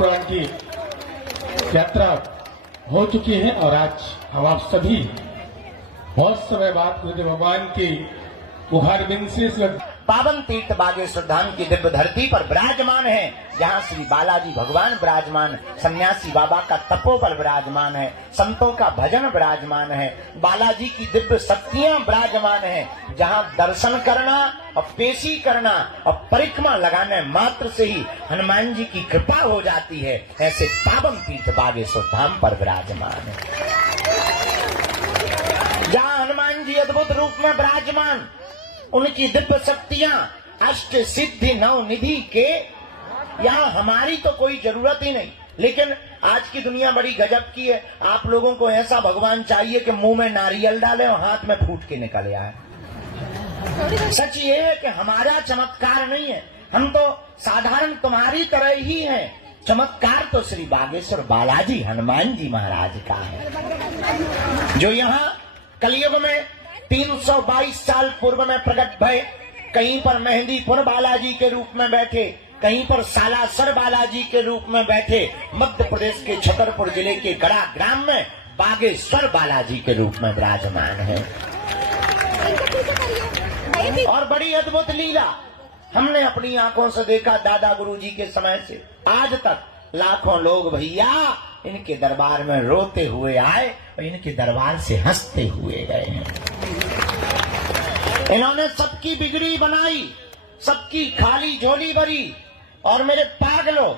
पुराण की यात्रा हो चुकी है और आज हम आप सभी बहुत समय बाद गुरुदेव भगवान की मुखारबिंद से पावन तीर्थ बागेश्वर धाम की दिव्य धरती पर विराजमान है, जहाँ श्री बालाजी भगवान विराजमान, सन्यासी बाबा का तपोबल विराजमान है, संतों का भजन विराजमान है, बालाजी की दिव्य शक्तियाँ विराजमान है, जहाँ दर्शन करना और पेशी करना और परिक्रमा लगाने मात्र से ही हनुमान जी की कृपा हो जाती है। ऐसे पावन तीर्थ बागेश्वर धाम पर विराजमान है, जहाँ हनुमान जी अद्भुत रूप में विराजमान, उनकी दिव्य शक्तियां अष्ट सिद्धि नव निधि के, यहाँ हमारी तो कोई जरूरत ही नहीं। लेकिन आज की दुनिया बड़ी गजब की है, आप लोगों को ऐसा भगवान चाहिए कि मुंह में नारियल डाले और हाथ में फूट के निकल आए। सच ये है कि हमारा चमत्कार नहीं है, हम तो साधारण तुम्हारी तरह ही हैं। चमत्कार तो श्री बागेश्वर बालाजी हनुमान जी महाराज का है, जो यहाँ कलयुग में 322 साल पूर्व में प्रकट भय। कहीं पर मेहंदीपुर बालाजी के रूप में बैठे, कहीं पर सालासर बालाजी के रूप में बैठे, मध्य प्रदेश के छतरपुर जिले के गड़ा ग्राम में बागेश्वर बालाजी के रूप में विराजमान है। और बड़ी अद्भुत लीला हमने अपनी आंखों से देखा। दादा गुरुजी के समय से आज तक लाखों लोग भैया इनके दरबार में रोते हुए आए और इनके दरबार से हंसते हुए गए हैं। इन्होंने सबकी बिगड़ी बनाई, सबकी खाली झोली भरी। और मेरे पागलों,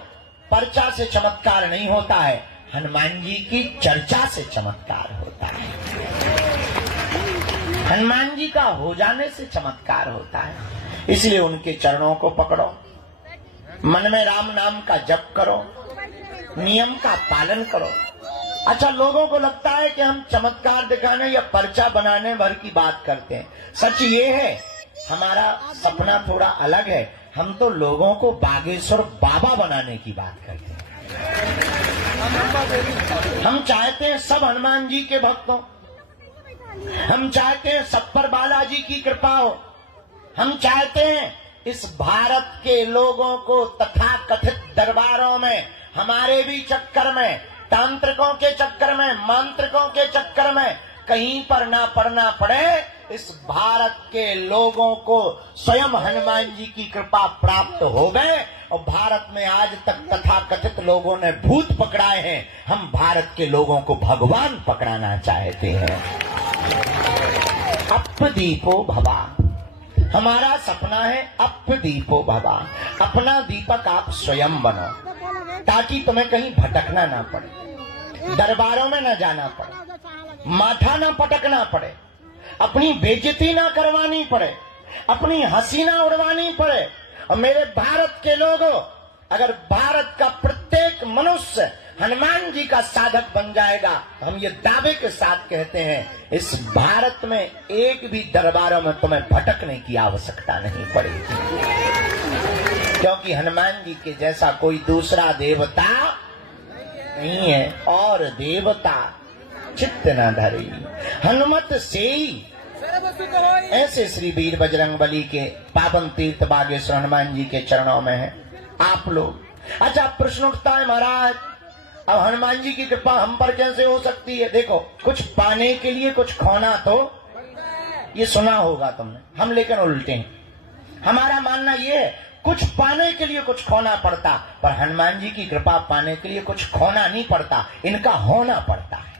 पर्चा से चमत्कार नहीं होता है, हनुमान जी की चर्चा से चमत्कार होता है। हनुमान जी का हो जाने से चमत्कार होता है। इसलिए उनके चरणों को पकड़ो, मन में राम नाम का जप करो, नियम का पालन करो। अच्छा, लोगों को लगता है कि हम चमत्कार दिखाने या पर्चा बनाने भर की बात करते हैं। सच ये है, हमारा सपना थोड़ा अलग है। हम तो लोगों को बागेश्वर बाबा बनाने की बात करते हैं। हम चाहते हैं सब हनुमान जी के भक्त हो, हम चाहते हैं सब पर बालाजी की कृपा हो, हम चाहते हैं इस भारत के लोगों को तथाकथित दरबारों में, हमारे भी चक्कर में, तांत्रिकों के चक्कर में, मांत्रिकों के चक्कर में कहीं पर ना पड़ना पड़े। इस भारत के लोगों को स्वयं हनुमान जी की कृपा प्राप्त हो गए। और भारत में आज तक तथाकथित लोगों ने भूत पकड़ाए हैं, हम भारत के लोगों को भगवान पकड़ाना चाहते हैं। अपदीपो भवा, हमारा सपना है अपदीपो भवा। अपना दीपक आप स्वयं बनो, ताकि तुम्हें कहीं भटकना ना पड़े, दरबारों में न जाना पड़े, माथा न पटकना पड़े, अपनी बेइज्जती ना करवानी पड़े, अपनी हंसी ना उड़वानी पड़े। और मेरे भारत के लोगों, अगर भारत का प्रत्येक मनुष्य हनुमान जी का साधक बन जाएगा, हम ये दावे के साथ कहते हैं, इस भारत में एक भी दरबारों में तुम्हें भटकने की आवश्यकता नहीं पड़ेगी, क्योंकि हनुमान जी के जैसा कोई दूसरा देवता नहीं है। और देवता चित्त न धरी हनुमत से ही। ऐसे श्री वीर बजरंग बली के पावन तीर्थ बागेश्वर हनुमान जी के चरणों में है आप लोग। अच्छा, प्रश्न उठता है, महाराज अब हनुमान जी की कृपा हम पर कैसे हो सकती है? देखो, कुछ पाने के लिए कुछ खोना, तो ये सुना होगा तुमने, हम लेकिन उल्टे हैं। हमारा मानना ये है, कुछ पाने के लिए कुछ खोना पड़ता, पर हनुमान जी की कृपा पाने के लिए कुछ खोना नहीं पड़ता, इनका होना पड़ता है।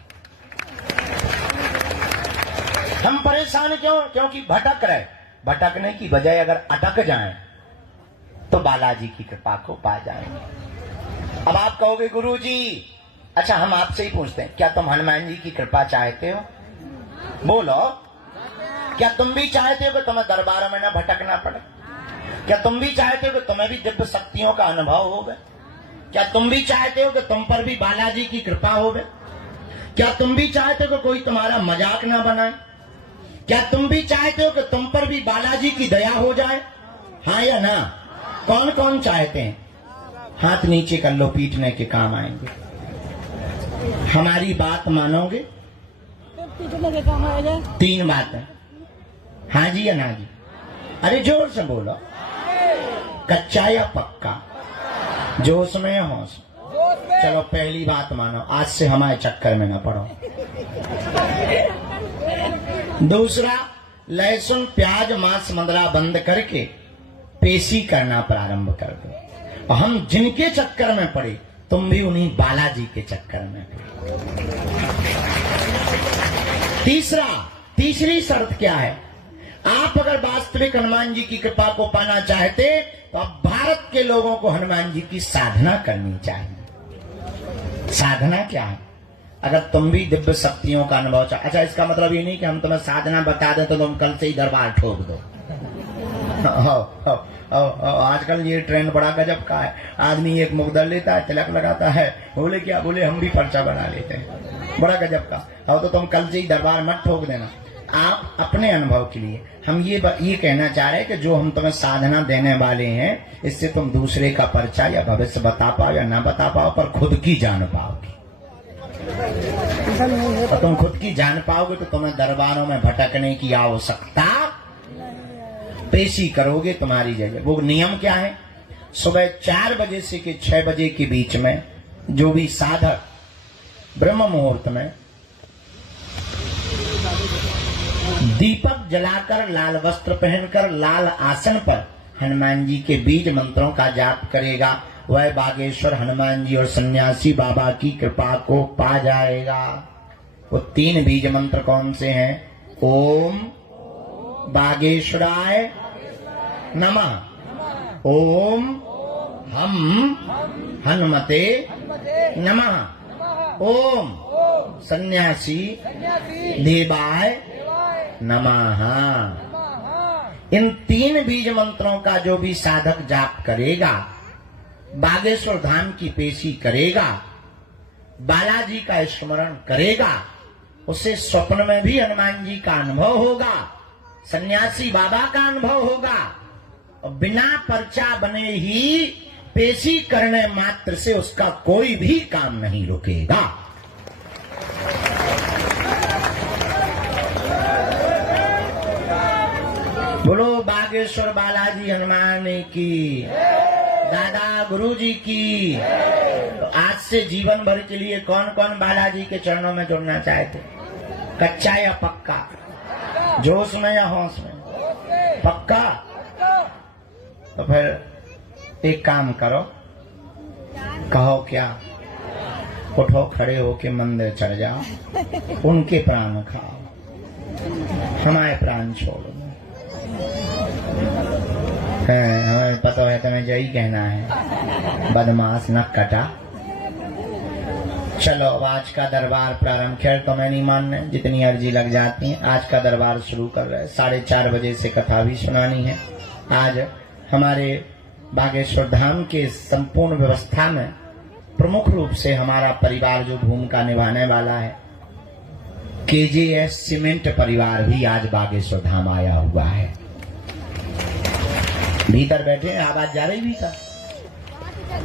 हम परेशान क्यों? क्योंकि भटक रहे। भटकने की बजाय अगर अटक जाएं तो बालाजी की कृपा को पा जाएंगे। अब आप कहोगे गुरुजी, अच्छा हम आपसे ही पूछते हैं, क्या तुम हनुमान जी की कृपा चाहते हो? बोलो, क्या तुम भी चाहते हो कि तुम्हें दरबारों में न भटकना पड़े? क्या तुम भी चाहते हो कि तुम्हें भी दिव्य शक्तियों का अनुभव होगा? क्या तुम भी चाहते हो कि तुम पर भी बालाजी की कृपा होवे? क्या तुम भी चाहते हो कि कोई तुम्हारा मजाक ना बनाए? क्या तुम भी चाहते हो कि तुम पर भी बालाजी की दया हो जाए? हाँ या ना? कौन कौन चाहते हैं? हाथ नीचे कर लो, पीटने के काम आएंगे। हमारी बात मानोगे? तीन बातें, हाँ जी या ना जी? अरे जोर से बोलो, कच्चा या पक्का, जोश में या होश? चलो पहली बात मानो, आज से हमारे चक्कर में न पड़ो। दूसरा, लहसुन प्याज मांस मंदरा बंद करके पेशी करना प्रारंभ कर दो। और हम जिनके चक्कर में पड़े, तुम भी उन्हीं बालाजी के चक्कर में पड़े। तीसरी शर्त क्या है? आप अगर वास्तविक हनुमान जी की कृपा को पाना चाहते तो अब भारत के लोगों को हनुमान जी की साधना करनी चाहिए। साधना क्या है? अगर तुम भी दिव्य शक्तियों का अनुभव चाहते, अच्छा इसका मतलब ये नहीं कि हम तुम्हें साधना बता दें तो तुम कल से ही दरबार ठोक दो। आजकल ये ट्रेंड बड़ा गजब का है। आदमी एक मुकदर लेता है, तिलक लगाता है, बोले क्या बोले हम भी पर्चा बना लेते हैं, बड़ा गजब का। और तो तुम कल से ही दरबार मत ठोक देना। आप अपने अनुभव के लिए हम ये कहना चाह रहे हैं कि जो हम तुम्हें साधना देने वाले हैं, इससे तुम दूसरे का पर्चा या भविष्य बता पाओ या ना बता पाओ, पर खुद की जान पाओगे। और तुम खुद की जान पाओगे तो तुम्हें दरबारों में भटकने की आवश्यकता, पेशी करोगे तुम्हारी जगह। वो नियम क्या है? सुबह 4 बजे से 6 बजे के बीच में जो भी साधक ब्रह्म मुहूर्त में दीपक जलाकर, लाल वस्त्र पहनकर, लाल आसन पर हनुमान जी के बीज मंत्रों का जाप करेगा, वह बागेश्वर हनुमान जी और सन्यासी बाबा की कृपा को पा जाएगा। वो 3 बीज मंत्र कौन से हैं? ओम बागेश्वराय नमः, ओम हम हनुमते नमः, ओम सन्यासी देवाय नमः। इन 3 बीज मंत्रों का जो भी साधक जाप करेगा, बागेश्वर धाम की पेशी करेगा, बालाजी का स्मरण करेगा, उसे स्वप्न में भी हनुमान जी का अनुभव होगा, सन्यासी बाबा का अनुभव होगा, और बिना पर्चा बने ही पेशी करने मात्र से उसका कोई भी काम नहीं रुकेगा। बोलो बागेश्वर बालाजी हनुमान की, दादा गुरु जी की। तो आज से जीवन भर के लिए कौन कौन बालाजी के चरणों में जुड़ना चाहते? कच्चा या पक्का? जोश में या होश में? पक्का? तो फिर एक काम करो, कहो क्या, उठो खड़े होके मंदिर चढ़ जाओ, उनके प्राण खाओ, हमारे प्राण छोड़ो। हमें पता है तुम्हें यही कहना है, बदमाश न कटा। चलो अब आज का दरबार प्रारंभ। खैर तुम्हें नहीं मानने, जितनी अर्जी लग जाती है। आज का दरबार शुरू कर रहे हैं। 4:30 बजे से कथा भी सुनानी है। आज हमारे बागेश्वर धाम के संपूर्ण व्यवस्था में प्रमुख रूप से हमारा परिवार जो भूमिका निभाने वाला है, KJS सीमेंट परिवार भी आज बागेश्वर धाम आया हुआ है। भीतर बैठे हैं, आवाज जा रही भीतर,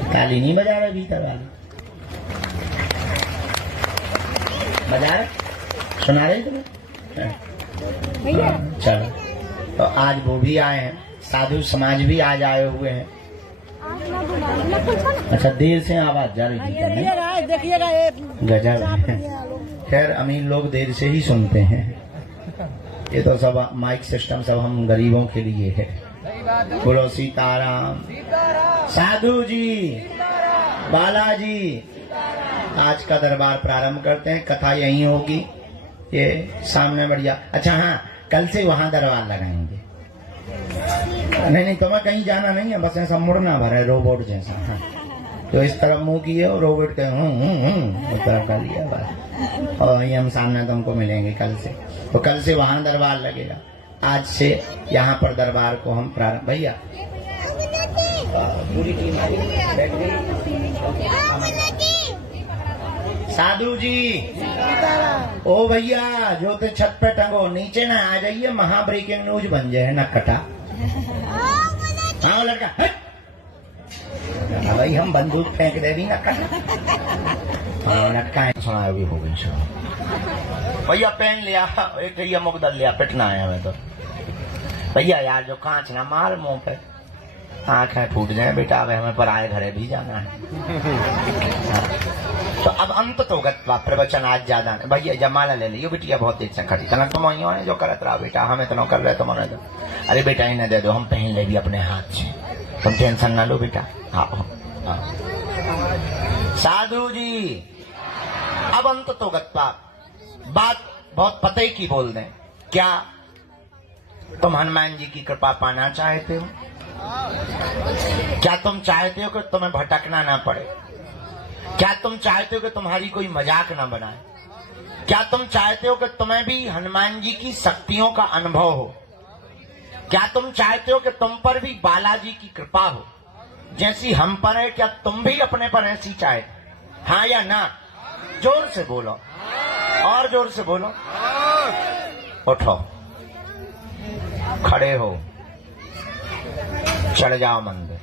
ताली नहीं बजा रहे भीतर वाले, बजा रहे, सुना रही तुम्हें? चलो, तो आज वो भी आए हैं, साधु समाज भी आज आए हुए हैं। अच्छा देर से आवाज जा रही थी, देखिएगा गजब। खैर अमीर लोग देर से ही सुनते हैं, ये तो सब माइक सिस्टम सब हम गरीबों के लिए है। बोलो सीताराम। साधु जी, बालाजी, आज का दरबार प्रारंभ करते हैं। कथा यहीं होगी, ये सामने बढ़िया। अच्छा हाँ, कल से वहां दरबार लगाएंगे। नहीं तुम्हें कहीं जाना नहीं है, बस ऐसा मुड़ना भरा है रोबोट जैसा। हाँ, तो इस तरफ मुंह किए और रोबोट के उस तरफ कर लिया बस, और ये हम सामने तुमको मिलेंगे कल से। तो कल से वहां दरबार लगेगा। आज से यहाँ पर दरबार को हम प्रारंभ। भैया पूरी टीम बैठ गई। साधु जी, ओ भैया जो तो छत पे टंगो, नीचे ना आ जाइए, महा ब्रेकिंग न्यूज बन जाए न कटा। हाँ लड़का, भाई हम बंदूक फेंक दे भी न कटा। हाँ लटका सुना भी हो गई। भैया पेन लिया, एक ये मुकदर लिया, पिटना है हमें तो। भैया यार जो कांच ना मार मुंह पे, आंखें फूट जाए बेटा, अब हमें पराए घरे भी जाना है। तो अब अंत तो गत्वा प्रवचन आज ज्यादा नहीं भैया, जमाला ले लियो बिटिया, बहुत देर से खड़ी तना तुम वही जो करत रहा बेटा, हमें तो कर रहे तुम दो। अरे बेटा इन्हें दे दो, हम पहन ले भी अपने हाथ से, तुम टेंशन ना लो बेटा। हाँ साधु जी, अब अंत तो गत्वा बात बहुत पते की बोल दें, क्या तुम हनुमान जी की कृपा पाना चाहते हो? क्या तुम चाहते हो कि तुम्हें भटकना ना पड़े? क्या तुम चाहते हो कि तुम्हारी कोई मजाक ना बनाए? क्या तुम चाहते हो कि तुम्हें भी हनुमान जी की शक्तियों का अनुभव हो? क्या तुम चाहते हो कि तुम पर भी बालाजी की कृपा हो जैसी हम पर है? क्या तुम भी अपने पर ऐसी चाहे? हाँ या ना? जोर से बोलो, और जोर से बोलो। उठो, खड़े हो, चढ़ जाओ मंदिर।